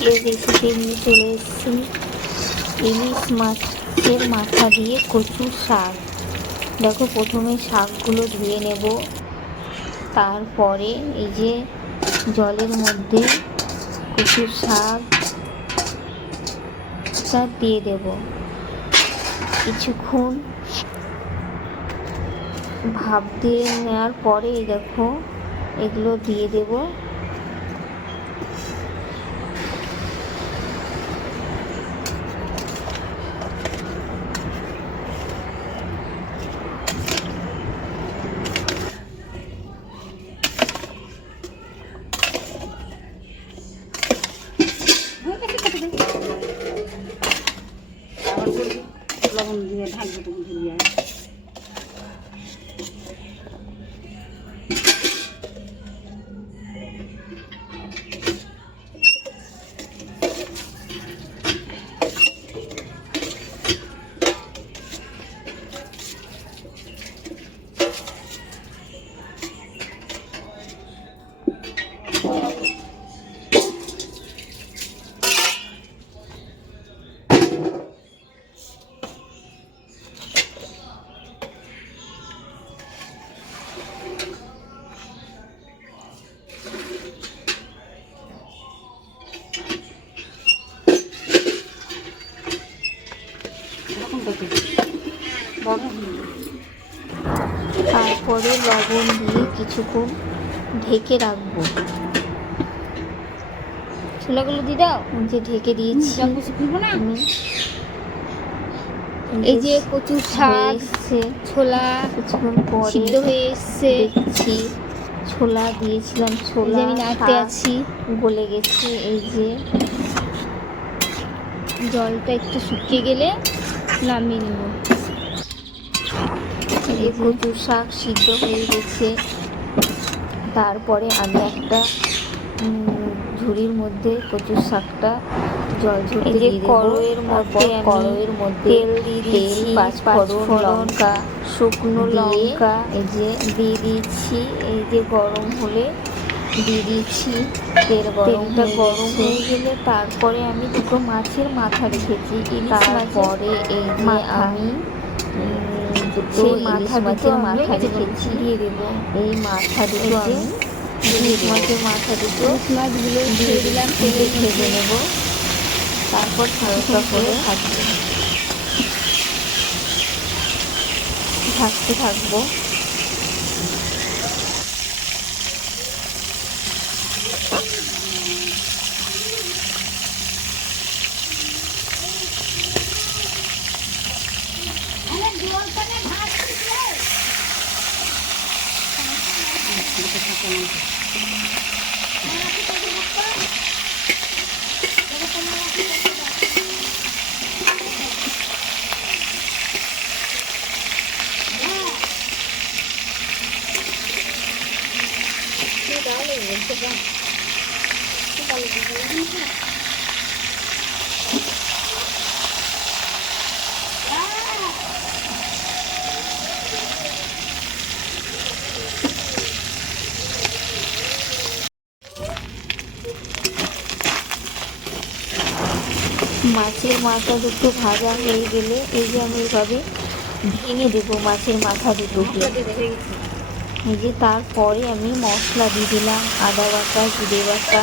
আজকের রেসিপি নিয়ে চলে এসেছি ইলিশ মাছের মাথা দিয়ে কচুর শাক। দেখো, প্রথমে শাকগুলো ধুয়ে নেব, তারপরে এই যে জলের মধ্যে কচুর শাকটা দিয়ে দেব। কিছুক্ষণ ভাপ দিয়ে নেওয়ার পরে দেখো এগুলো দিয়ে দেব। লবণ দিয়ে ঢাকবে তো দিয়ে তারপরে লবণ দিয়ে কিছুক্ষণ ঢেকে রাখবো। ছোলাগুলো দিয়ে দাও। যে ঢেকে দিয়েছি আমি। এই যে কচুর শাক এসছে, ছোলা কিছুক্ষণ পরে সিদ্ধ হয়ে এসছে। দেখছি ছোলা দিয়েছিলাম, ছোলা আমি নাড়তে আছি, গলে গেছে। এই যে জলটা একটু শুকিয়ে গেলে নামিয়ে নেব। এই কচুর শাক সিদ্ধ হয়ে গেছে। তারপরে আমি একটা ঝুড়ির মধ্যে কচুর শাকটা জল ঝরতে দিয়ে দেব। কড়াইয়ের মধ্যে তেল দিয়ে দিয়েছি, পাঁচফোড়ন, লঙ্কা, শুকনো লঙ্কা এই যে দিয়ে দিয়েছি। এই যে গরম হলে দিয়ে দিয়েছি। তেলটা গরম হয়ে গেলে তারপরে আমি দুটো মাছের মাথা রেখেছি। তারপরে এই যে আমি সেই মাছের মাথা রেখেছি দিয়ে দেবো। এই মাথা দুটো আমি ইলিশ মাছের মাথা দুটো মাছগুলো দিয়ে দিলাম, তেলে ভেজে নেব। তারপর হালকা করে ঢাকতে থাকবো। মাছের মাথা দুটো ভাজা হয়ে গেলে এই যে আমি এইভাবে ভেঙে দেবো মাছের মাথা দুটোকে। এই যে তারপরে আমি মশলা দিয়ে দিলাম, আদা বাটা, জিরে বাটা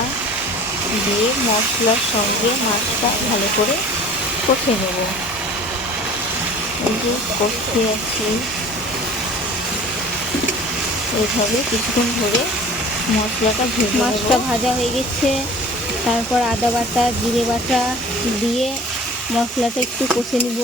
দিয়ে মশলার সঙ্গে মাছটা ভালো করে কষে নেব। এই যে কষতে আছি, এইভাবে কিছুক্ষণ ধরে মশলাটা ভেজে মাছটা ভাজা হয়ে গেছে। তারপর আদা বাটা, জিরে বাটা দিয়ে মশলাটা একটু কষে নিব।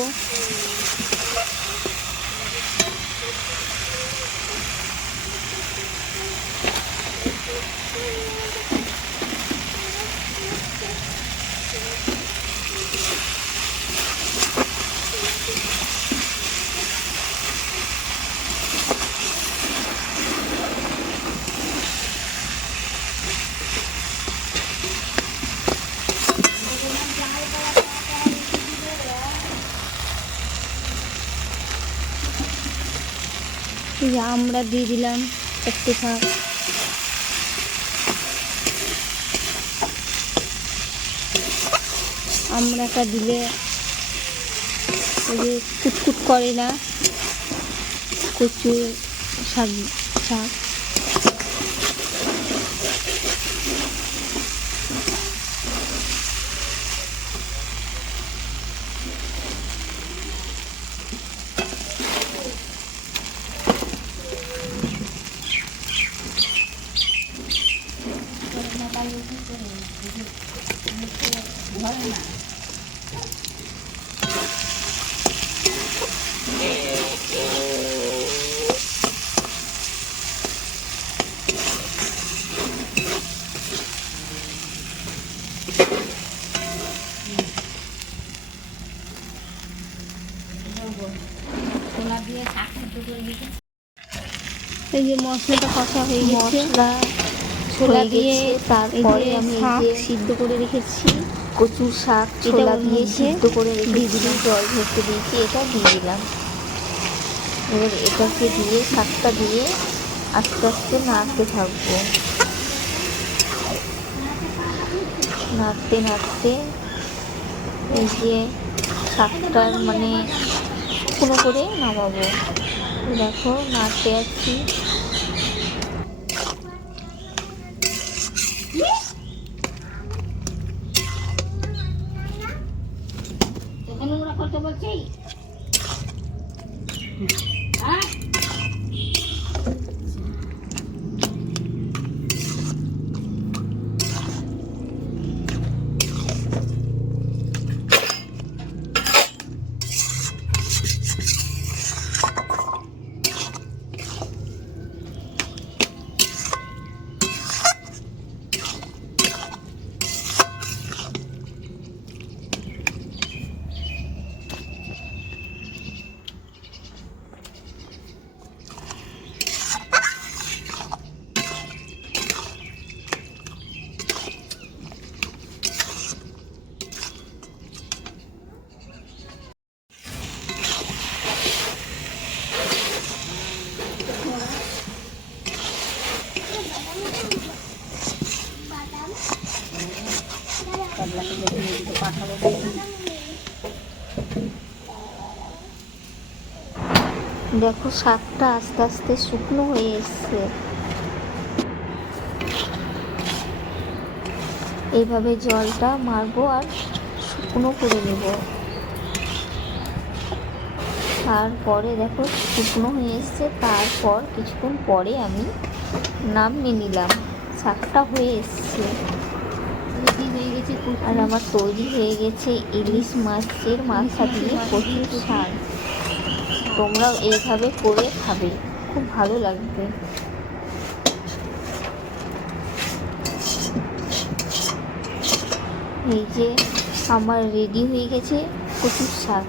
আমরা দিয়ে দিলাম একটু শাক। আমড়াটা দিলে ওই যে কুটকুট করে না, কচু শাক শাক। এই যে মশলাটা কষা হয়ে গেছে, মশলা ছোলা দিয়ে তারপরে আমি এই শাক যে সিদ্ধ করে রেখেছি, কচুর শাক এটা ছোলা ওর দিয়ে মধ্যে সিদ্ধ করে দিয়ে রেখেছি, দিলাম। জল ঝরতে দিয়েছি, এটা দিয়ে দিলাম। এবার এটাকে দিয়ে শাকটা দিয়ে আস্তে আস্তে নাড়তে থাকবো। নাড়তে নাড়তে এই যে শাকটার মানে শুকনো করে নামাবো। দেখো নাড়তে আছি। করতে বলছি দেখো শাকটা আস্তে আস্তে শুকনো হয়ে এসছে। এইভাবে জলটা মারবো আর শুকনো করে নেব। তারপরে দেখো শুকনো হয়ে এসছে। তারপর কিছুক্ষণ পরে আমি নামিয়ে নিলাম। শাকটা হয়ে এসছে আর আমার তৈরি হয়ে গেছে ইলিশ মাছের মাথা দিয়ে কচুর শাক। তোমরাও এইভাবে করে খাবে, খুব ভালো লাগবে। এই যে আমার রেডি হয়ে গেছে কচুর শাক।